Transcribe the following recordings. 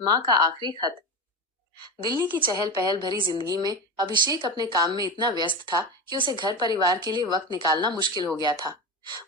माँ का आखिरी खत। दिल्ली की चहल पहल भरी जिंदगी में अभिषेक अपने काम में इतना व्यस्त था कि उसे घर परिवार के लिए वक्त निकालना मुश्किल हो गया था।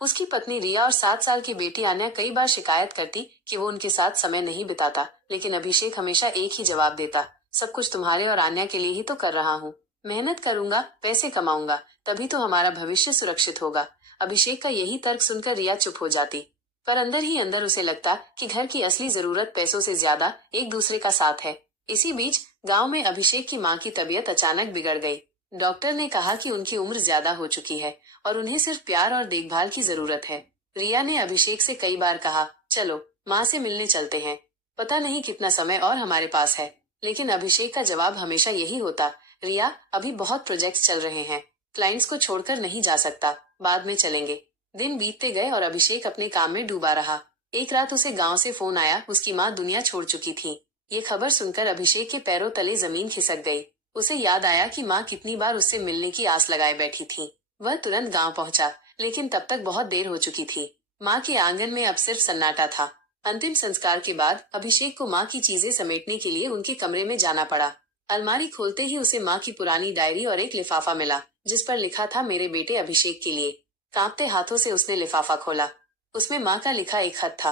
उसकी पत्नी रिया और 7 साल की बेटी आन्या कई बार शिकायत करती कि वो उनके साथ समय नहीं बिताता, लेकिन अभिषेक हमेशा एक ही जवाब देता, सब कुछ तुम्हारे और आन्या के लिए ही तो कर रहा हूँ। मेहनत करूंगा, पैसे कमाऊंगा, तभी तो हमारा भविष्य सुरक्षित होगा। अभिषेक का यही तर्क सुनकर रिया चुप हो जाती, पर अंदर ही अंदर उसे लगता कि घर की असली जरूरत पैसों से ज्यादा एक दूसरे का साथ है। इसी बीच गांव में अभिषेक की मां की तबीयत अचानक बिगड़ गई। डॉक्टर ने कहा कि उनकी उम्र ज्यादा हो चुकी है और उन्हें सिर्फ प्यार और देखभाल की जरूरत है। रिया ने अभिषेक से कई बार कहा, चलो माँ से मिलने चलते हैं, पता नहीं कितना समय और हमारे पास है, लेकिन अभिषेक का जवाब हमेशा यही होता, रिया अभी बहुत प्रोजेक्ट्स चल रहे हैं, क्लाइंट्स को छोड़कर नहीं जा सकता, बाद में चलेंगे। दिन बीतते गए और अभिषेक अपने काम में डूबा रहा। एक रात उसे गांव से फोन आया, उसकी माँ दुनिया छोड़ चुकी थी। ये खबर सुनकर अभिषेक के पैरों तले जमीन खिसक गई। उसे याद आया कि माँ कितनी बार उससे मिलने की आस लगाए बैठी थी। वह तुरंत गांव पहुंचा, लेकिन तब तक बहुत देर हो चुकी थी। माँ के आंगन में अब सिर्फ सन्नाटा था। अंतिम संस्कार के बाद अभिषेक को माँ की चीजें समेटने के लिए उनके कमरे में जाना पड़ा। अलमारी खोलते ही उसे माँ की पुरानी डायरी और एक लिफाफा मिला, जिस पर लिखा था, मेरे बेटे अभिषेक के लिए। कांपते हाथों से उसने लिफाफा खोला। उसमें माँ का लिखा एक खत था,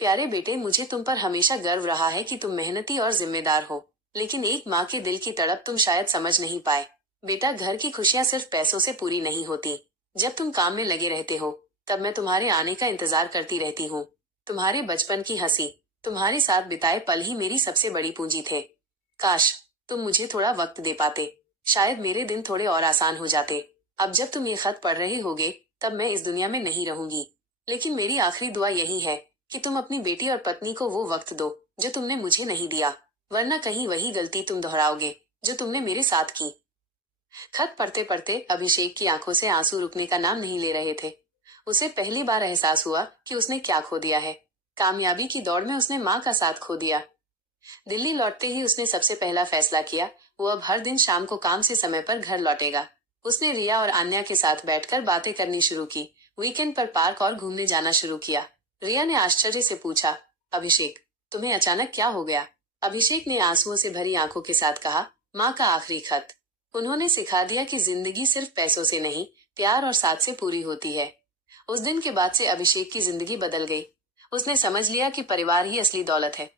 प्यारे बेटे, मुझे तुम पर हमेशा गर्व रहा है कि तुम मेहनती और जिम्मेदार हो, लेकिन एक माँ के दिल की तड़प तुम शायद समझ नहीं पाए। बेटा, घर की खुशियाँ सिर्फ पैसों से पूरी नहीं होती। जब तुम काम में लगे रहते हो, तब मैं तुम्हारे आने का इंतजार करती रहती हूँ। तुम्हारे बचपन की हंसी, तुम्हारे साथ बिताए पल ही मेरी सबसे बड़ी पूंजी थे। काश तुम मुझे थोड़ा वक्त दे पाते, शायद मेरे दिन थोड़े और आसान हो जाते। अब जब तुम ये खत पढ़ रहे होगे, तब मैं इस दुनिया में नहीं रहूंगी, लेकिन मेरी आखिरी दुआ यही है कि तुम अपनी बेटी और पत्नी को वो वक्त दो जो तुमने मुझे नहीं दिया, वरना कहीं वही गलती तुम दोहराओगे जो तुमने मेरे साथ की। खत पढ़ते पढ़ते अभिषेक की आंखों से आंसू रुकने का नाम नहीं ले रहे थे। उसे पहली बार एहसास हुआ कि उसने क्या खो दिया है। कामयाबी की दौड़ में उसने माँ का साथ खो दिया। दिल्ली लौटते ही उसने सबसे पहला फैसला किया, वो अब हर दिन शाम को काम से समय पर घर लौटेगा। उसने रिया और आन्या के साथ बैठकर बातें करनी शुरू की, वीकेंड पर पार्क और घूमने जाना शुरू किया। रिया ने आश्चर्य से पूछा, अभिषेक तुम्हें अचानक क्या हो गया? अभिषेक ने आंसुओं से भरी आंखों के साथ कहा, माँ का आखिरी खत। उन्होंने सिखा दिया कि जिंदगी सिर्फ पैसों से नहीं, प्यार और साथ से पूरी होती है। उस दिन के बाद से अभिषेक की जिंदगी बदल गई। उसने समझ लिया कि परिवार ही असली दौलत है।